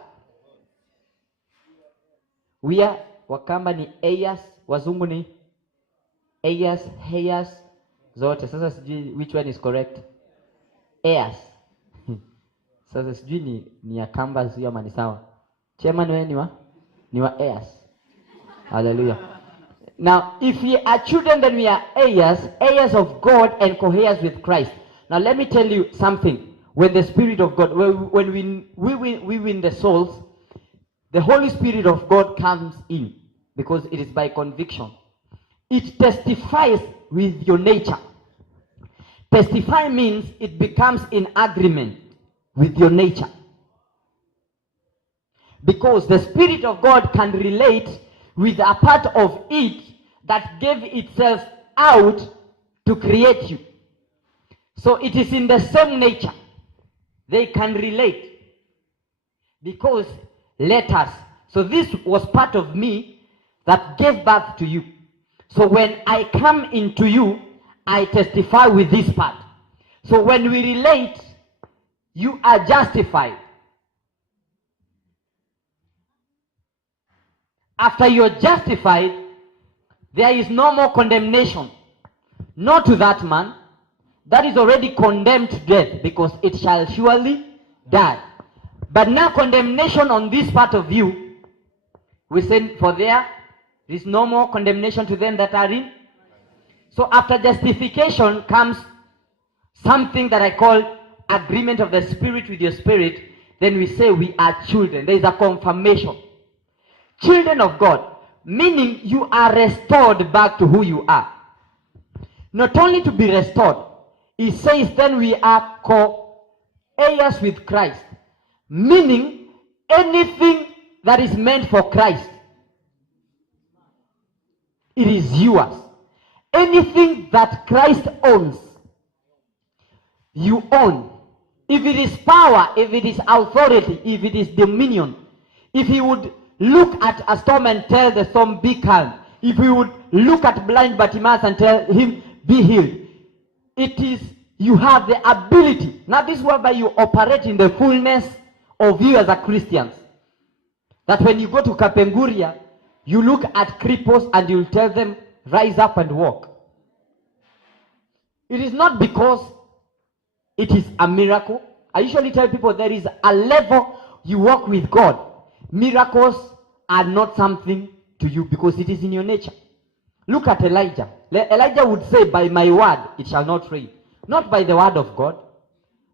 We are, Wakamba ni heirs, wazungu ni heirs, zote. Sasa sijui which one is correct. Heirs. Sasa sijui ni ya kamba sio ama ni sawa. Chairman wewe ni wa heirs. Hallelujah. Now, if we are children, then we are heirs of God and co-heirs with Christ. Now, let me tell you something. When the Spirit of God, when we win the souls, the Holy Spirit of God comes in because it is by conviction. It testifies with your nature. Testify means it becomes in agreement with your nature. Because the Spirit of God can relate with a part of it that gave itself out to create you. So it is in the same nature. They can relate. Because letters. So this was part of me that gave birth to you. So when I come into you, I testify with this part. So when we relate, you are justified. After you're justified, there is no more condemnation. Not to that man. That is already condemned to death, because it shall surely die. But now condemnation on this part of you, we say, for there is no more condemnation to them that are in. So after justification comes something that I call agreement of the Spirit with your spirit. Then we say we are children. There is a confirmation. Children of God, meaning you are restored back to who you are. Not only to be restored, it says then we are co-heirs with Christ. Meaning anything that is meant for Christ, it is yours. Anything that Christ owns, you own. If it is power, if it is authority, if it is dominion, if he would look at a storm and tell the storm, be calm, if he would look at blind Bartimaeus and tell him, be healed, it is, you have the ability. Now this is whereby you operate in the fullness of you as a Christian. That when you go to Kapenguria, you look at cripples and you'll tell them, rise up and walk. It is not because it is a miracle. I usually tell people there is a level you walk with God. Miracles are not something to you because it is in your nature. Look at Elijah. Elijah would say, by my word it shall not rain. Not by the word of God,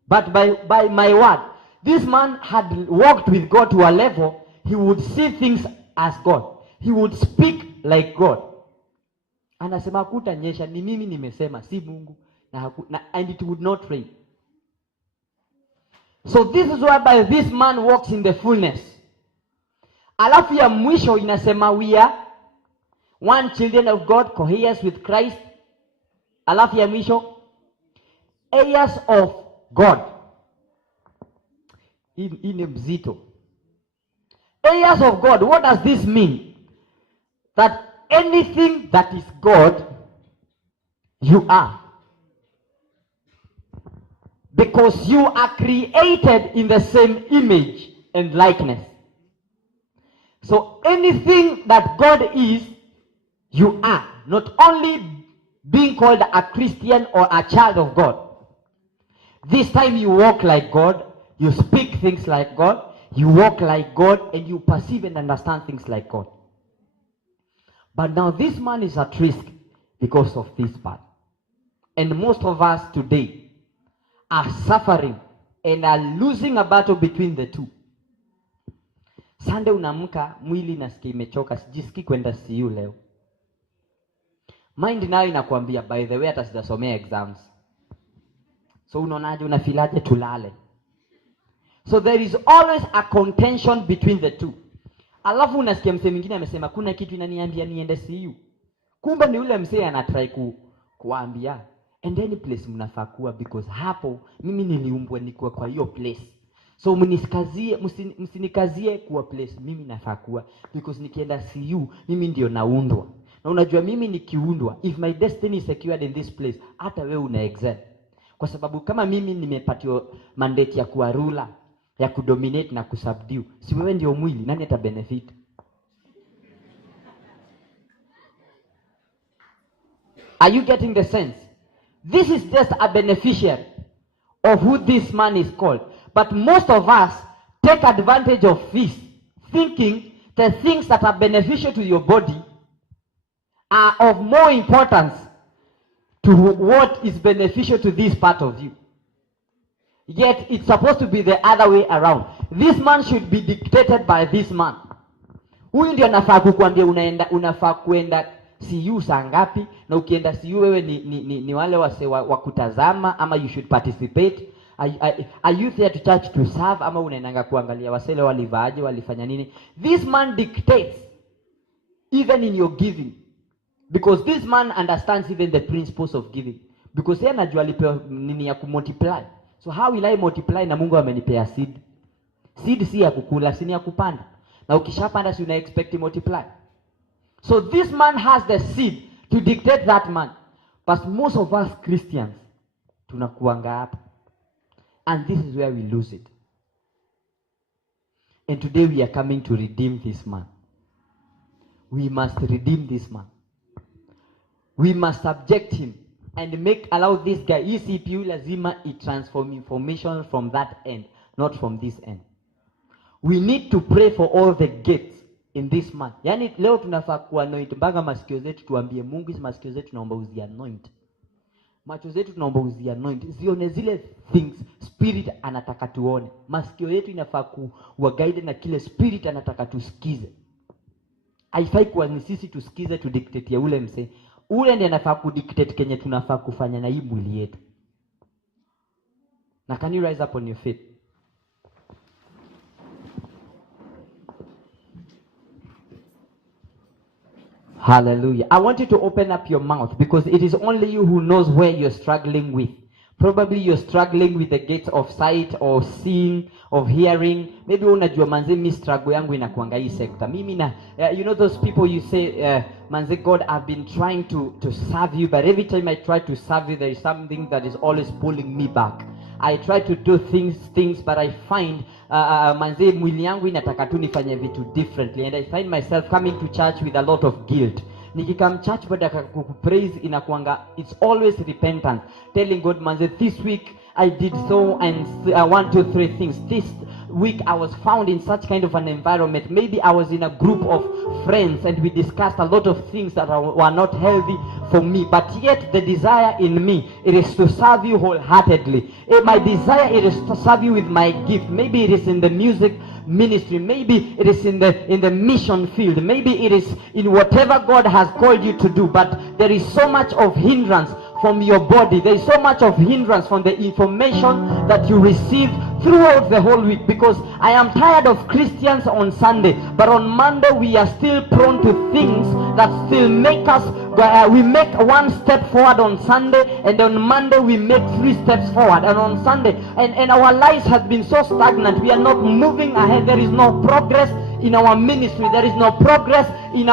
but by my word. This man had walked with God to a level, he would see things as God. He would speak like God. Anasema kutanyesha, ni mimi nimesema, si Mungu, and it would not rain. So this is whereby this man walks in the fullness. Alafu ya mwisho inasema we are one children of God, co-heirs with Christ. Alafu ya mwisho, heirs of God. Hii ni mzito. Heirs of God, what does this mean? That anything that is God, you are. Because you are created in the same image and likeness. So anything that God is, you are. Not only being called a Christian or a child of God. This time you walk like God, you speak things like God, you walk like God, and you perceive and understand things like God. But now this man is at risk because of this part. And most of us today are suffering and are losing a battle between the two. Sunday unaamka mwili nasikia imechoka, sijisikii kwenda CU leo. Mind nayo inakuambia, by the way hata sijasomea exams. So unaonaje, unafilaje tulale? So there is always a contention between the two. Alafu unasikia msee mwingine amesema kuna kitu inaniambia niende CU. Kumbe ni ule msee anatry kuambia and any place mnafaa kuwa, because hapo mimi niliumbwa nikuwa kwa hiyo place. So msinikazie kuwa place mimi nafaa kuwa, because nikienda CU mimi ndio naundwa. Na unajua mimi nikiundwa, if my destiny is secured in this place, hata wewe una excel. Kwa sababu kama mimi nimepatiwa mandate ya kuwa ruler, ya kudominate na kusubdue, si wewe ndio mwili, nani ata benefit? Are you getting the sense? This is just a beneficiary of who this man is called. But most of us take advantage of this, thinking the things that are beneficial to your body are of more importance to what is beneficial to this part of you. Yet it's supposed to be the other way around. This man should be dictated by this man. Huyu ndio anafaa kukuambia unafaa kuenda CU saa ngapi, na ukienda CU wewe ni wale wase wa kutazama, ama you should participate. Are you there to church to serve, ama unaendanga kuangalia wasele walivaaje, walifanya nini? This man dictates even in your giving, because this man understands even the principles of giving, because yeye anajua alipewa nini ya kumultiply. So how will I multiply na Mungu amenipea seed? Seed si ya kukula, si ya kupanda. Na ukishapanda si una expect to multiply. So this man has the seed to dictate that man. But most of us Christians tunakuanga hapa. And this is where we lose it. And today we are coming to redeem this man. We must redeem this man. We must subject him and allow this guy. Hii CPU lazima transform information from that end, not from this end. We need to pray for all the gates in this man. Yani leo tunafaa kuanoint mpaka masikio zetu, tuambie Mungu, hizi masikio zetu naomba uzi anoint. Macho zetu tunaomba uzi anoint. Zione zile things spirit anataka tuone. Masikio yetu inafaa kuwa guide na kile spirit anataka tusikize. Haifai kuwa ni sisi tusikize tu dictate ya ule mse. Ule ndiye anafaa kudictate kenye tunafaa kufanya na hii mwili yetu. Na can you rise up on your feet? Hallelujah. I want you to open up your mouth, because it is only you who knows where you're struggling with. Probably you're struggling with the gates of sight or seeing, of hearing. Maybe unajua manze mi struggle yangu inakuanga hii sector. Mimi na you know those people you say manze, God, I've been trying to serve you, but every time I try to serve you there is something that is always pulling me back. I try to do things but I find manze mwili yangu inataka tu nifanye vitu differently, and I find myself coming to church with a lot of guilt. Nikikam church baada ya kupraise inakuanga, it's always repentance, telling God, manze, this week I did so and 1 2 3 things. This week I was found in such kind of an environment. Maybe I was in a group of friends and we discussed a lot of things that were not healthy for me, but yet the desire in me, it is to serve you wholeheartedly. My desire, it is to serve you with my gift. Maybe it is in the music ministry, maybe it is in the mission field, maybe it is in whatever God has called you to do, but there is so much of hindrance from your body. There is so much of hindrance from the information that you receive throughout the whole week, because I am tired of Christians on Sunday, but on Monday we are still prone to things that still make us we make one step forward on Sunday, and on Monday we make 3 steps forward, and on Sunday and our lives have been so stagnant. We are not moving ahead. There is no progress in our ministry. There is no progress in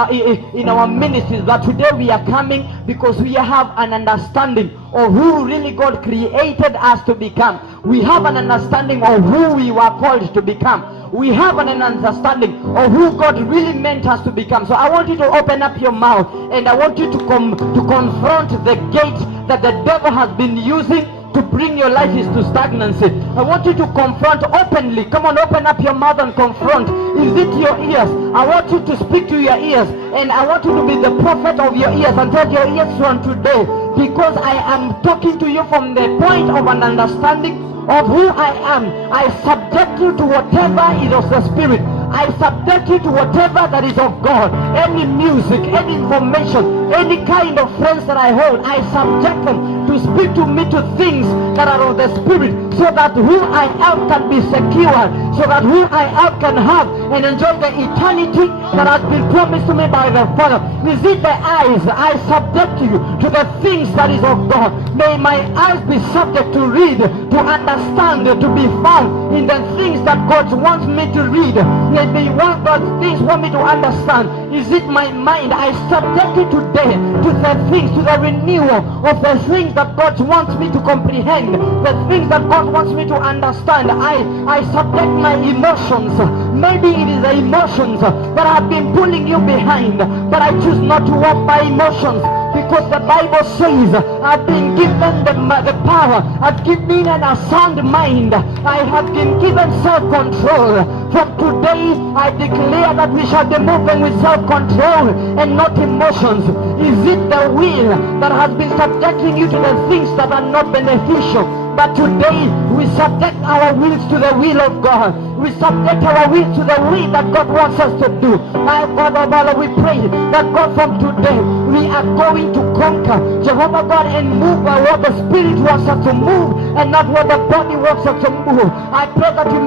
our ministries. But today we are coming because we have an understanding of who really God created us to become. We have an understanding of who we were called to become. We have an understanding of who God really meant us to become. So I want you to open up your mouth, and I want you to confront the gate that the devil has been using to bring your life is to stagnancy. I want you to confront openly. Come on, open up your mouth and confront. Is it your ears? I want you to speak to your ears, and I want you to be the prophet of your ears and tell your ears from today, because I am talking to you from the point of an understanding of who I am. I subject you to whatever is of the Spirit. I subject you to whatever that is of God. Any music, any information, any kind of friends that I hold, I subject them to speak to me to things that are of the Spirit, so that who I am can be secured, so that who I am can have and enjoy the eternity that has been promised to me by the Father? Is it the eyes? I subject you to the things that is of God. May my eyes be subject to read, to understand, to be found in the things that God wants me to read. May be what God's things want me to understand. Is it my mind? I subject it today to the things, to the renewal of the things that God wants me to comprehend, the things that God wants me to understand. I subject my emotions. Maybe it is the emotions that have been pulling you behind, but I choose not to walk by emotions, because the Bible says I've been given the power. I've given a sound mind. I have been given self-control. From today I declare that we shall be moving with self-control and not emotions. Is it the will that has been subjecting you to the things that are not beneficial? But today we subject our wills to the will of God. We subject our will to the will that God wants us to do. My God, oh God, we pray that God, from today we are going to conquer, Jehovah God, and move by what the Spirit wants us to move and not what the body wants us to move. I pray that we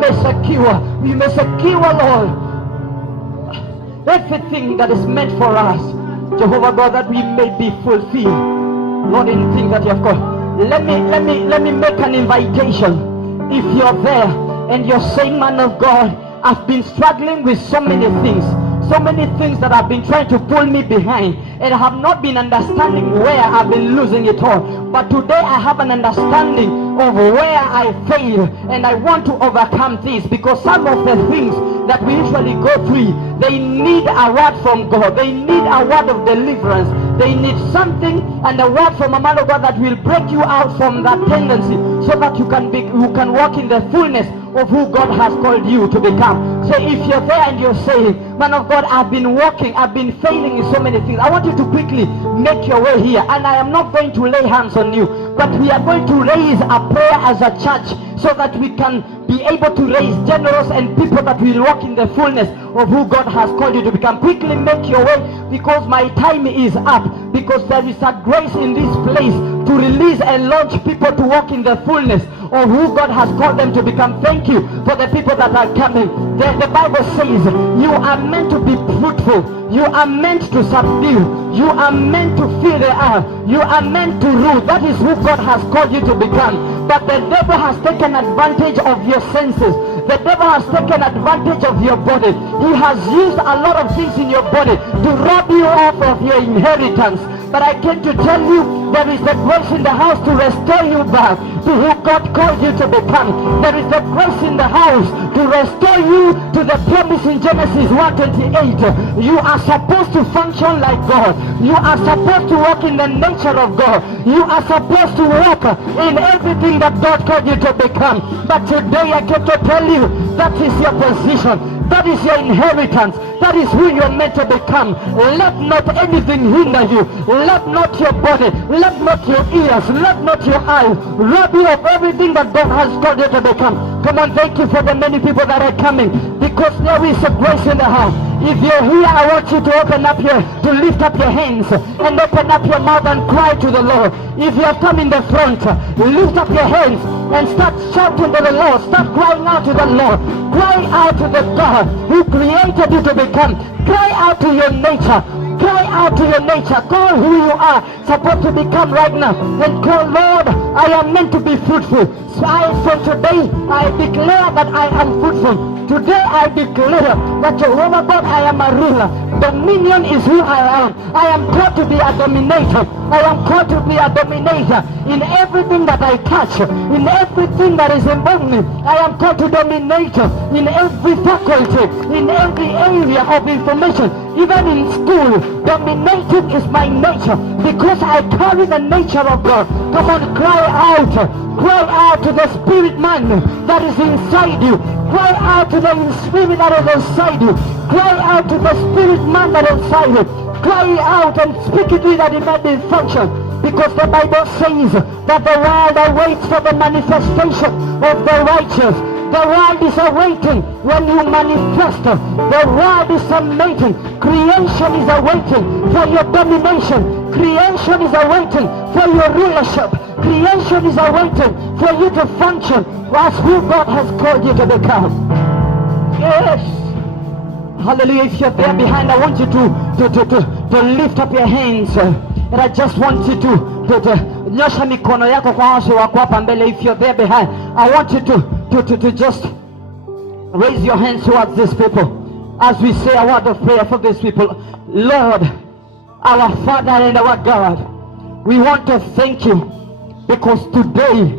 may secure, Lord, everything that is meant for us, Jehovah God, that we may be fulfilled, Lord, in things that you have called. Let me make an invitation. If you're there and you're saying, man of God, I've been struggling with so many things that have been trying to pull me behind, and I have not been understanding where I've been losing it all. But today I have an understanding of where I fail, and I want to overcome this, because some of the things that we usually go through, they need a word from God. They need a word of deliverance. They need something and a word from a man of God that will break you out from that tendency, so that you can walk in the fullness of who God has called you to become. So if you're there and you're saying, man of God, I've been failing in so many things, I want you to quickly make your way here. And I am not going to lay hands on you, but we are going to raise a prayer as a church, so that we can be able to raise generals and people that will walk in the fullness of who God has called you to become. Quickly make your way, because my time is up, because there is a grace in this place to release and launch people to walk in the fullness of who God has called them to become. Thank you for the people that are coming. The Bible says you are meant to be fruitful. You are meant to subdue. You are meant to fill the earth. You are meant to rule. That is who God has called you to become. But the devil has taken advantage of your senses. The devil has taken advantage of your body. He has used a lot of things in your body to rob you off of your inheritance. But I came to tell you, there is the grace in the house to restore you back to who God called you to become. There is the grace in the house to restore you to the promise in Genesis 1:28. You are supposed to function like God. You are supposed to walk in the nature of God. You are supposed to walk in everything that God called you to become. But today I came to tell you, that is your position. That is your inheritance. That is who you are meant to become. Let not anything hinder you. Let not your body, let not your ears, let not your eyes rob you of everything that God has called you to become. Come on, thank you for the many people that are coming, because there is a grace in the house. If you're here, I want you to lift up your hands and open up your mouth and cry to the Lord. If you have come in the front, lift up your hands and start shouting to the Lord. Start crying out to the Lord. Cry out to the God who created you to become. Cry out to your nature. Cry out to your nature. Call who you are supposed to become right now, and call, Lord, I am meant to be fruitful. So from today I declare that I am fruitful. Today I declare that, Jehovah God, I am a ruler. Dominion is who I am. I am called to be a dominator. I am called to be a dominator in everything that I touch, in everything that is above me. I am called to dominate in every faculty, in every area of information, even in school. Dominating is my nature, because I carry the nature of God. Come on, cry out to the spirit man that is inside you. Cry out to the spirit that is inside you. Cry out to the spirit man that is inside you. Cry out and speak it that it might be function. Because the Bible says that the world awaits for the manifestation of the righteous. The world is awaiting when you manifest. The world is awaiting. Creation is awaiting for your domination. Creation is awaiting for your rulership. Creation is awaiting for you to function as who God has called you to become. Yes. Hallelujah. If you're there behind, I want you to lift up your hands. And I just want you to nyosha mikono yako kwa watu wako hapa mbele. If you're there behind, I want you to just raise your hands towards these people as we say a word of prayer for these people. Lord, our Father and our God, we want to thank you because today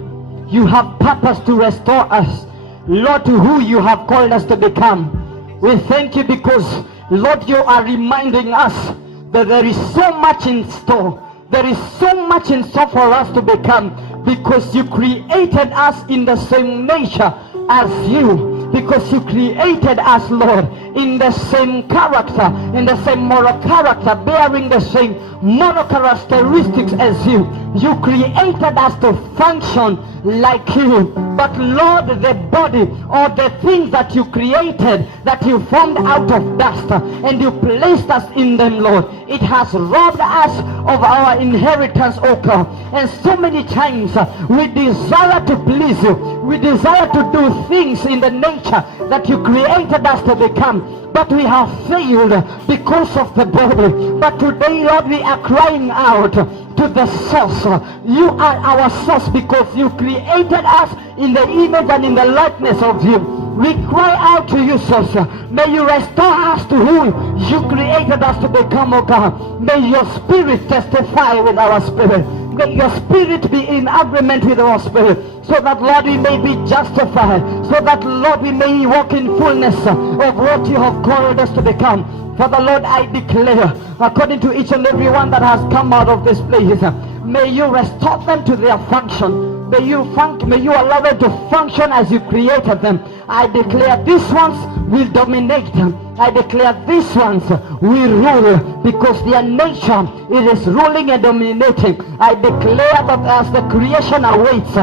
you have purpose to restore us, Lord, to who you have called us to become. We thank you because, Lord, you are reminding us that there is so much in store. There is so much in store for us to become, because you created us in the same nature as you. Because you created us, Lord, in the same character, in the same moral character, bearing the same moral characteristics as you. You created us to function like you. But Lord, the body or the things that you created, that you formed out of dust, and you placed us in them, Lord, it has robbed us of our inheritance, oh God. And so many times we desire to please you. We desire to do things in the nature that you created us to become, but we have failed because of the body. But today, Lord, we are crying out to the source. You are our source because you created us in the image and in the likeness of you. We cry out to you, source. May you restore us to who you created us to become, oh God. May your spirit testify with our spirit. May your spirit be in agreement with our spirit, so that, Lord, we may be justified, so that, Lord, we may walk in fullness of what you have called us to become. Father, Lord, I declare, according to each and every one that has come out of this place, may you restore them to their function. May you allow them to function as you created them. I declare these ones will dominate them. I declare these ones will rule, because their nature, it is ruling and dominating. I declare that as the creation awaits,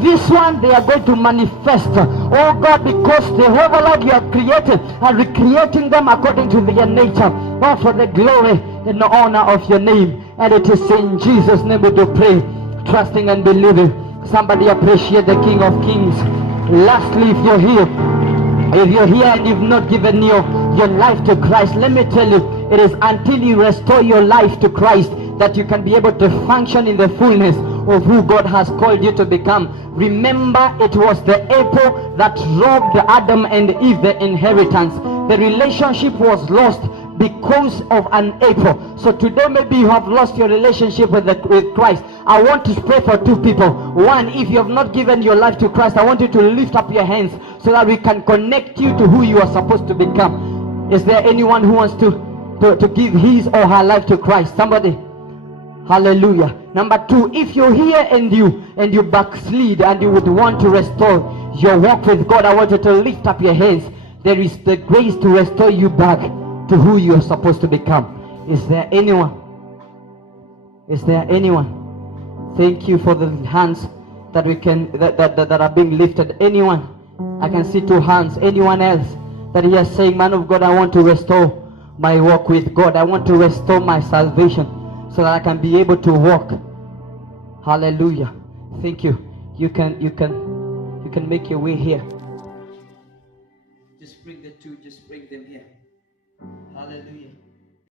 this one, they are going to manifest, oh God, because the whole Lord you have created and recreating them according to their nature, all for the glory and the honor of your name. And it is in Jesus' name we do pray, trusting and believing. Somebody appreciate the King of Kings. Lastly, if you're here and you've not given your life to Christ, let me tell you, it is until you restore your life to Christ that you can be able to function in the fullness of who God has called you to become. Remember, it was the apple that robbed Adam and Eve the inheritance. The relationship was lost because of an apple. So today maybe you have lost your relationship with Christ. I want to pray for two people. One, if you have not given your life to Christ, I want you to lift up your hands so that we can connect you to who you are supposed to become. Is there anyone who wants to give his or her life to Christ? Somebody. Hallelujah. Number two, if you're here and you backslid and you would want to restore your walk with God, I want you to lift up your hands. There is the grace to restore you back to who you are supposed to become. Is there anyone? Is there anyone? Thank you for the hands that we can that are being lifted. Anyone? I can see two hands. Anyone else that he is saying, man of God, I want to restore my walk with God. I want to restore my salvation so that I can be able to walk. Hallelujah. Thank you. You can make your way here. Just bring the two, just bring them here. Hallelujah.